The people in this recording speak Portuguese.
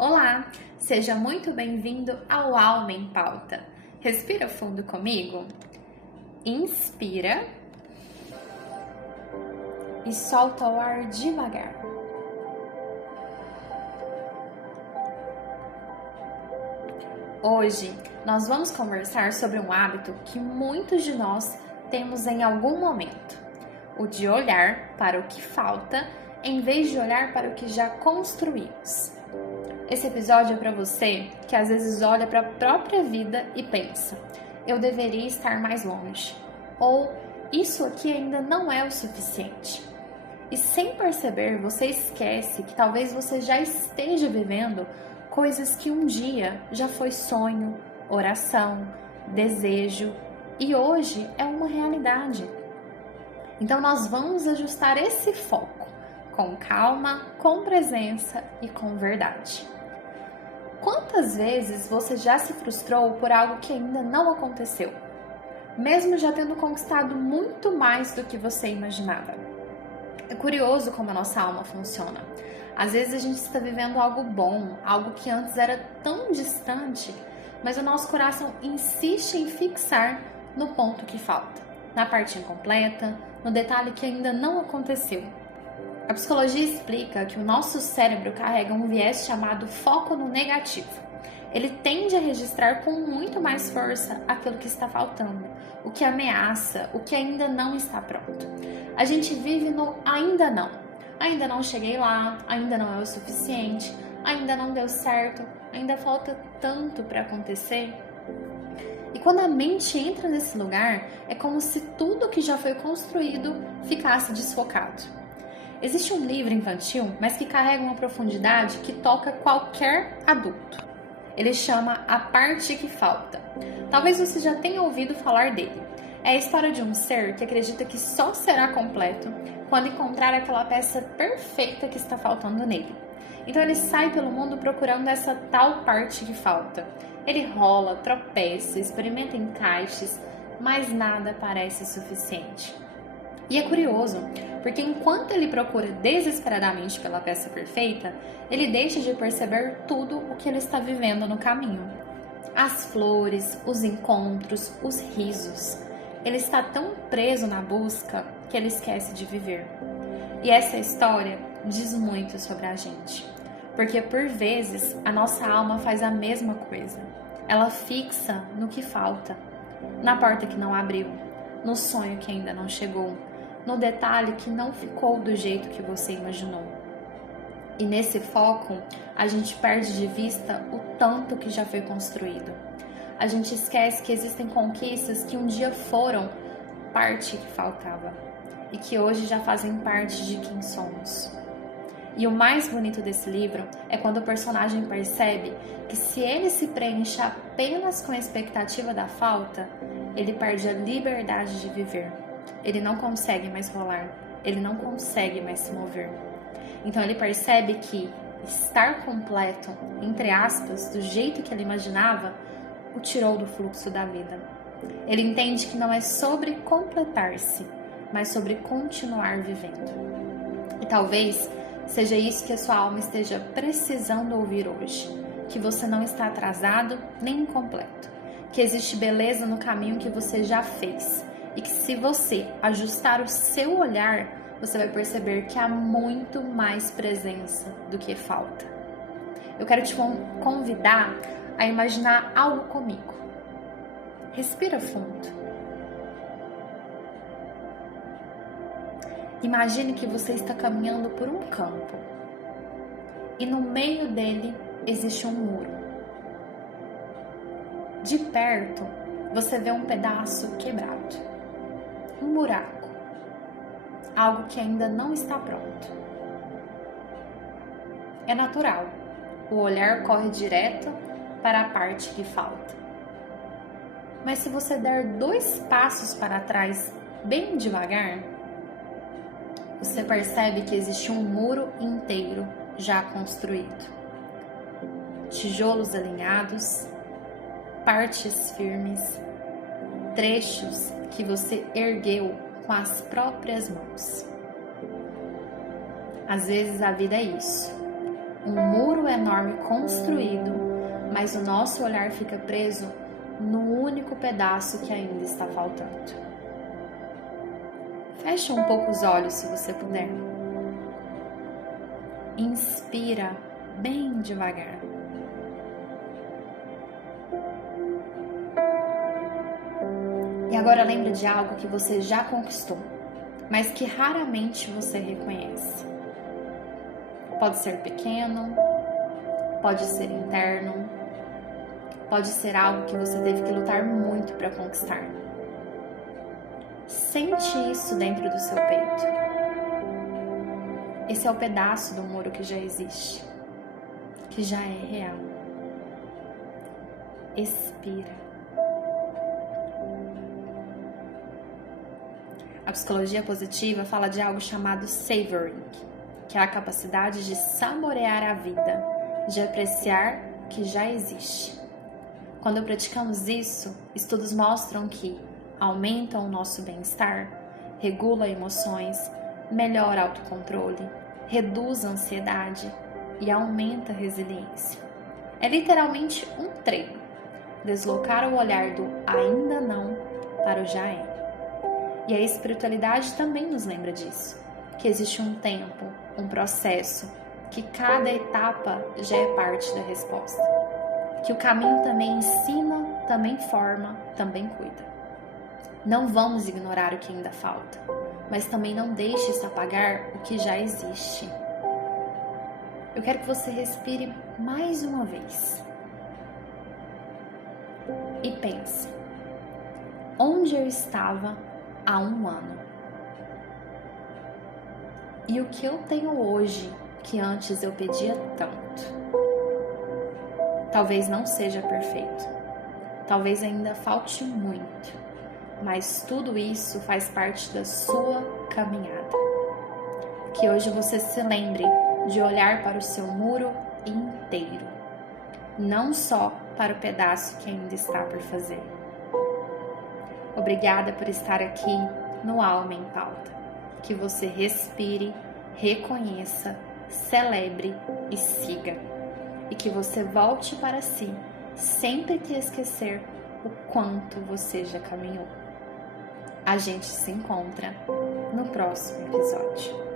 Olá, seja muito bem-vindo ao Alma em Pauta. Respira fundo comigo. Inspira e solta o ar devagar. Hoje nós vamos conversar sobre um hábito que muitos de nós temos em algum momento: o de olhar para o que falta em vez de olhar para o que já construímos. Esse episódio é para você que às vezes olha para a própria vida e pensa: eu deveria estar mais longe, ou isso aqui ainda não é o suficiente. E sem perceber, você esquece que talvez você já esteja vivendo coisas que um dia já foi sonho, oração, desejo e hoje é uma realidade. Então nós vamos ajustar esse foco com calma, com presença e com verdade. Quantas vezes você já se frustrou por algo que ainda não aconteceu, mesmo já tendo conquistado muito mais do que você imaginava? É curioso como a nossa alma funciona. Às vezes a gente está vivendo algo bom, algo que antes era tão distante, mas o nosso coração insiste em fixar no ponto que falta, na parte incompleta, no detalhe que ainda não aconteceu. A psicologia explica que o nosso cérebro carrega um viés chamado foco no negativo. Ele tende a registrar com muito mais força aquilo que está faltando, o que ameaça, o que ainda não está pronto. A gente vive no ainda não. Ainda não cheguei lá, ainda não é o suficiente, ainda não deu certo, ainda falta tanto para acontecer. E quando a mente entra nesse lugar, é como se tudo que já foi construído ficasse desfocado. Existe um livro infantil, mas que carrega uma profundidade que toca qualquer adulto. Ele chama A Parte que Falta. Talvez você já tenha ouvido falar dele. É a história de um ser que acredita que só será completo quando encontrar aquela peça perfeita que está faltando nele. Então ele sai pelo mundo procurando essa tal parte que falta. Ele rola, tropeça, experimenta encaixes, mas nada parece suficiente. E é curioso, porque enquanto ele procura desesperadamente pela peça perfeita, ele deixa de perceber tudo o que ele está vivendo no caminho. As flores, os encontros, os risos. Ele está tão preso na busca que ele esquece de viver. E essa história diz muito sobre a gente, porque por vezes a nossa alma faz a mesma coisa. Ela fixa no que falta, na porta que não abriu, no sonho que ainda não chegou, no detalhe que não ficou do jeito que você imaginou. E nesse foco, a gente perde de vista o tanto que já foi construído. A gente esquece que existem conquistas que um dia foram parte que faltava e que hoje já fazem parte de quem somos. E o mais bonito desse livro é quando o personagem percebe que se ele se preenche apenas com a expectativa da falta, ele perde a liberdade de viver. Ele não consegue mais rolar, ele não consegue mais se mover. Então ele percebe que estar completo, entre aspas, do jeito que ele imaginava, o tirou do fluxo da vida. Ele entende que não é sobre completar-se, mas sobre continuar vivendo. E talvez seja isso que a sua alma esteja precisando ouvir hoje, que você não está atrasado nem incompleto, que existe beleza no caminho que você já fez, e que se você ajustar o seu olhar, você vai perceber que há muito mais presença do que falta. Eu quero te convidar a imaginar algo comigo. Respira fundo. Imagine que você está caminhando por um campo e no meio dele existe um muro. De perto, você vê um pedaço quebrado, um buraco, algo que ainda não está pronto. É natural, o olhar corre direto para a parte que falta. Mas se você der 2 passos para trás, bem devagar, você percebe que existe um muro inteiro já construído. Tijolos alinhados, partes firmes, trechos que você ergueu com as próprias mãos. Às vezes a vida é isso. Um muro enorme construído, mas o nosso olhar fica preso no único pedaço que ainda está faltando. Fecha um pouco os olhos se você puder. Inspira bem devagar. E agora lembra de algo que você já conquistou, mas que raramente você reconhece. Pode ser pequeno, pode ser interno, pode ser algo que você teve que lutar muito para conquistar. Sente isso dentro do seu peito. Esse é o pedaço do muro que já existe, que já é real. Expira. A psicologia positiva fala de algo chamado savoring, que é a capacidade de saborear a vida, de apreciar o que já existe. Quando praticamos isso, estudos mostram que aumenta o nosso bem-estar, regula emoções, melhora o autocontrole, reduz a ansiedade e aumenta a resiliência. É literalmente um treino, deslocar o olhar do ainda não para o já é. E a espiritualidade também nos lembra disso, que existe um tempo, um processo, que cada etapa já é parte da resposta, que o caminho também ensina, também forma, também cuida. Não vamos ignorar o que ainda falta, mas também não deixe isso apagar o que já existe. Eu quero que você respire mais uma vez e pense: onde eu estava há um ano? E o que eu tenho hoje que antes eu pedia tanto? Talvez não seja perfeito, talvez ainda falte muito, mas tudo isso faz parte da sua caminhada. Que hoje você se lembre de olhar para o seu muro inteiro, não só para o pedaço que ainda está por fazer. Obrigada por estar aqui no Alma em Pauta. Que você respire, reconheça, celebre e siga. E que você volte para si sempre que esquecer o quanto você já caminhou. A gente se encontra no próximo episódio.